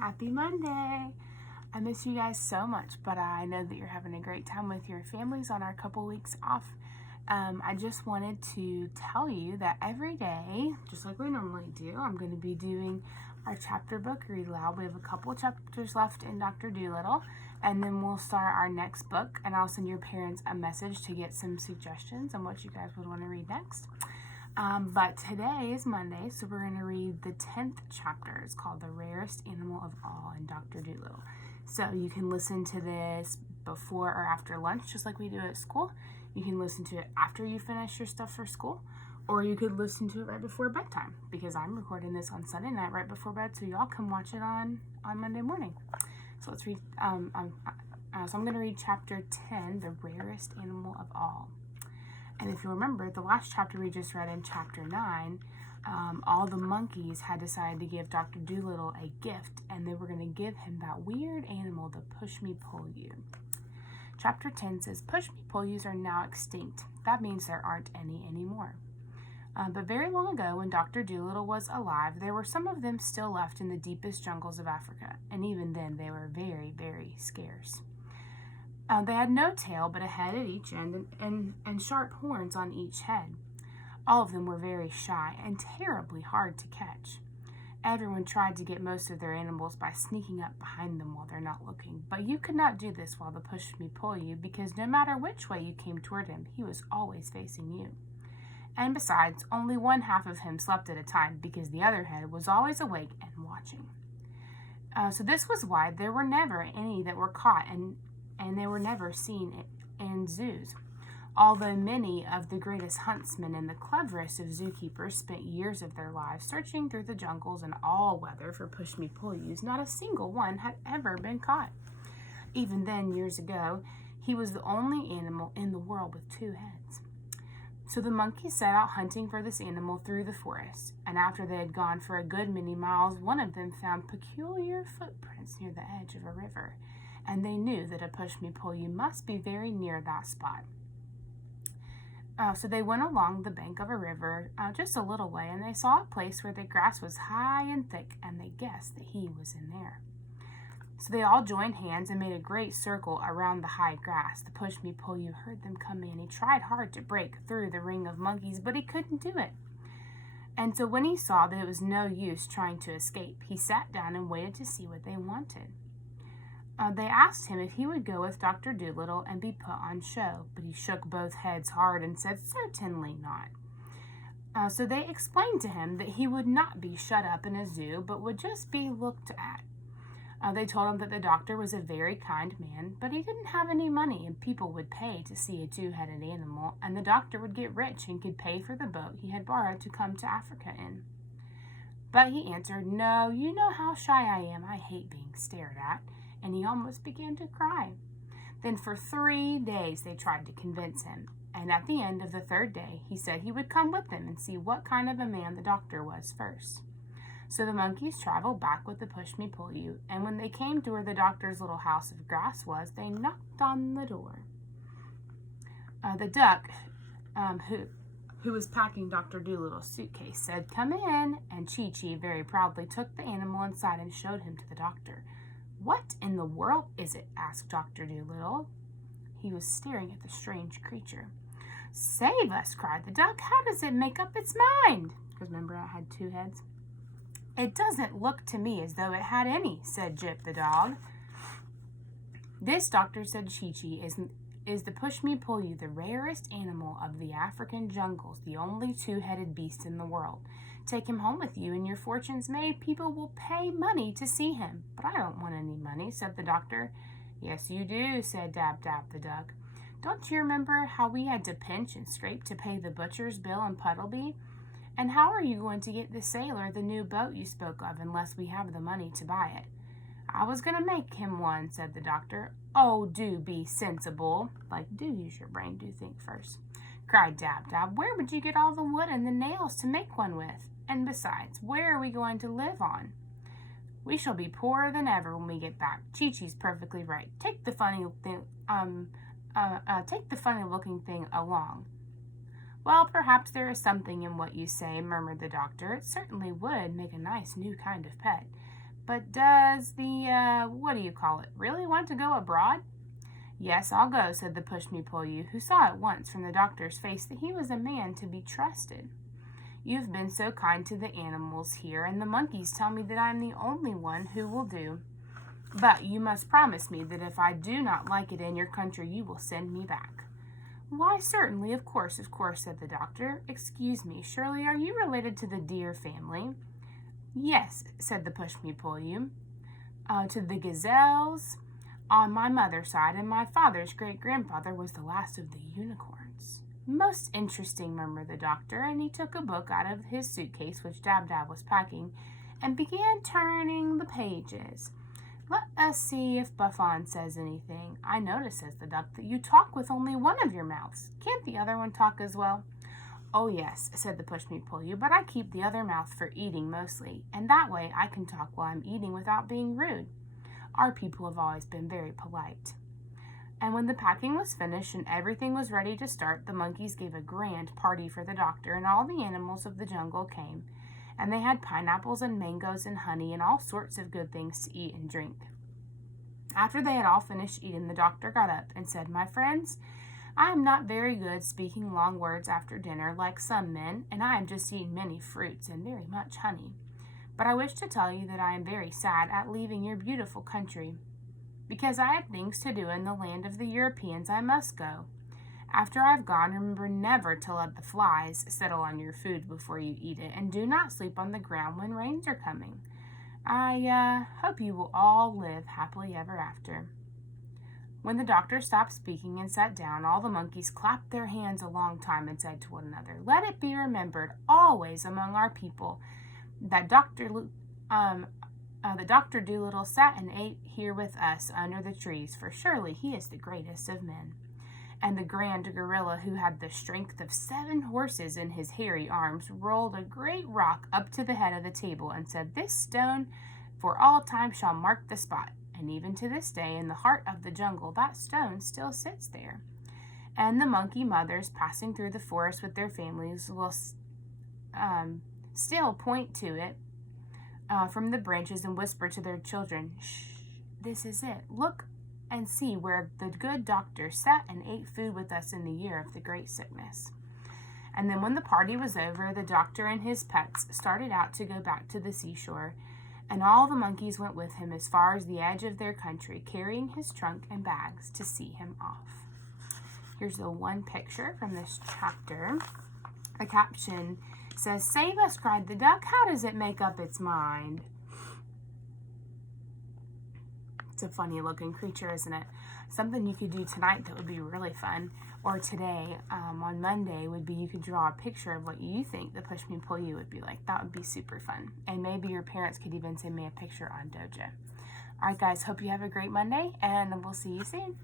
Happy Monday! I miss you guys so much, but I know that you're having a great time with your families on our couple weeks off. I just wanted to tell you that every day, just like we normally do, I'm going to be doing our chapter book read aloud. We have a couple chapters left in Dr. Dolittle, and then we'll start our next book, and I'll send your parents a message to get some suggestions on what you guys would want to read next. But today is Monday, so we're going to read the 10th chapter. It's called The Rarest Animal of All in Dr. Dolittle. So you can listen to this before or after lunch, just like we do at school. You can listen to it after you finish your stuff for school, or you could listen to it right before bedtime, because I'm recording this on Sunday night right before bed, so y'all can watch it on Monday morning. So let's read, so I'm going to read chapter 10, The Rarest Animal of All. And if you remember, the last chapter we just read in chapter 9, all the monkeys had decided to give Dr. Dolittle a gift, and they were going to give him that weird animal, the push-me-pull-you. Chapter 10 says, push-me-pull-yous are now extinct. That means there aren't any anymore. But very long ago, when Dr. Dolittle was alive, there were some of them still left in the deepest jungles of Africa, and even then they were very, very scarce. They had no tail but a head at each end and sharp horns on each head. All of them were very shy and terribly hard to catch. Everyone tried to get most of their animals by sneaking up behind them while they're not looking, but you could not do this while the push-me-pull-you, because no matter which way you came toward him, he was always facing you. And besides, only one half of him slept at a time, because the other head was always awake and watching. So this was why there were never any that were caught, and they were never seen in zoos. Although many of the greatest huntsmen and the cleverest of zookeepers spent years of their lives searching through the jungles in all weather for push-me-pull-yous, not a single one had ever been caught. Even then, years ago, he was the only animal in the world with two heads. So the monkeys set out hunting for this animal through the forest, and after they had gone for a good many miles, one of them found peculiar footprints near the edge of a river, and they knew that a push-me-pull-you must be very near that spot. So they went along the bank of a river just a little way, and they saw a place where the grass was high and thick, and they guessed that he was in there. So they all joined hands and made a great circle around the high grass. The push-me-pull-you heard them coming, and he tried hard to break through the ring of monkeys, but he couldn't do it. And so when he saw that it was no use trying to escape, he sat down and waited to see what they wanted. They asked him if he would go with Dr. Dolittle and be put on show, but he shook both heads hard and said, certainly not. So they explained to him that he would not be shut up in a zoo, but would just be looked at. They told him that the doctor was a very kind man, but he didn't have any money, and people would pay to see a two-headed animal, and the doctor would get rich and could pay for the boat he had borrowed to come to Africa in. But he answered, no, you know how shy I am. I hate being stared at. And he almost began to cry. Then for 3 days they tried to convince him, and at the end of the 3rd day he said he would come with them and see what kind of a man the doctor was first. So the monkeys traveled back with the push-me-pull-you, and when they came to where the doctor's little house of grass was, they knocked on the door. The duck, who was packing Dr. Dolittle's suitcase, said, come in, and Chi-Chi very proudly took the animal inside and showed him to the doctor. What in the world is it? Asked Dr. Dolittle. He was staring at the strange creature. Save us, cried the duck. How does it make up its mind? Because remember, I had two heads. It doesn't look to me as though it had any, said Jip the dog. This, doctor, said Chi-Chi, is the push-me-pull-you, the rarest animal of the African jungles, the only two-headed beast in the world. Take him home with you, and your fortune's made. People will pay money to see him. But I don't want any money, said the doctor. Yes, you do, said Dab-Dab the duck. Don't you remember how we had to pinch and scrape to pay the butcher's bill in Puddleby? And how are you going to get the sailor the new boat you spoke of unless we have the money to buy it? I was going to make him one, said the doctor. Oh, do be sensible. Like, do use your brain, do think first, cried Dab-Dab. Where would you get all the wood and the nails to make one with? And besides, where are we going to live on? We shall be poorer than ever when we get back. Chi-Chi's perfectly right. Take the funny looking thing along. Well, perhaps there is something in what you say, murmured the doctor. It certainly would make a nice new kind of pet. But does the, what do you call it, really want to go abroad? Yes, I'll go, said the push-me-pull-you, who saw at once from the doctor's face that he was a man to be trusted. You've been so kind to the animals here, and the monkeys tell me that I am the only one who will do. But you must promise me that if I do not like it in your country, you will send me back. Why, certainly, of course, said the doctor. Excuse me, surely are you related to the deer family? Yes, said the push-me-pull-you. To the gazelles on my mother's side, and my father's great-grandfather was the last of the unicorns. Most interesting, murmured the doctor, and he took a book out of his suitcase, which Dab-Dab was packing, and began turning the pages. Let us see if Buffon says anything. I notice, says the duck, that you talk with only one of your mouths. Can't the other one talk as well? Oh, yes, said the push-me-pull-you, but I keep the other mouth for eating mostly, and that way I can talk while I'm eating without being rude. Our people have always been very polite. And when the packing was finished and everything was ready to start, the monkeys gave a grand party for the doctor, and all the animals of the jungle came, and they had pineapples and mangoes and honey and all sorts of good things to eat and drink. After they had all finished eating, the doctor got up and said, My friends, I am not very good speaking long words after dinner like some men, and I have just eaten many fruits and very much honey. But I wish to tell you that I am very sad at leaving your beautiful country. Because I have things to do in the land of the Europeans, I must go. After I've gone, remember never to let the flies settle on your food before you eat it, and do not sleep on the ground when rains are coming. I hope you will all live happily ever after. When the doctor stopped speaking and sat down, all the monkeys clapped their hands a long time and said to one another, Let it be remembered always among our people that Dr. Dolittle sat and ate here with us under the trees, for surely he is the greatest of men. And the grand gorilla, who had the strength of 7 horses in his hairy arms, rolled a great rock up to the head of the table and said, This stone for all time shall mark the spot. And even to this day, in the heart of the jungle, that stone still sits there. And the monkey mothers passing through the forest with their families will still point to it from the branches and whisper to their children, Shh, this is it. Look and see where the good doctor sat and ate food with us in the year of the great sickness. And then when the party was over, the doctor and his pets started out to go back to the seashore, and all the monkeys went with him as far as the edge of their country, carrying his trunk and bags to see him off. Here's the one picture from this chapter. The caption says, Save us, cried the duck. How does it make up its mind? It's a funny looking creature, isn't it? Something you could do tonight that would be really fun, or today on Monday, would be you could draw a picture of what you think the push-me-pull-you would be like. That would be super fun. And maybe your parents could even send me a picture on Doja. All right, guys, hope you have a great Monday, and we'll see you soon.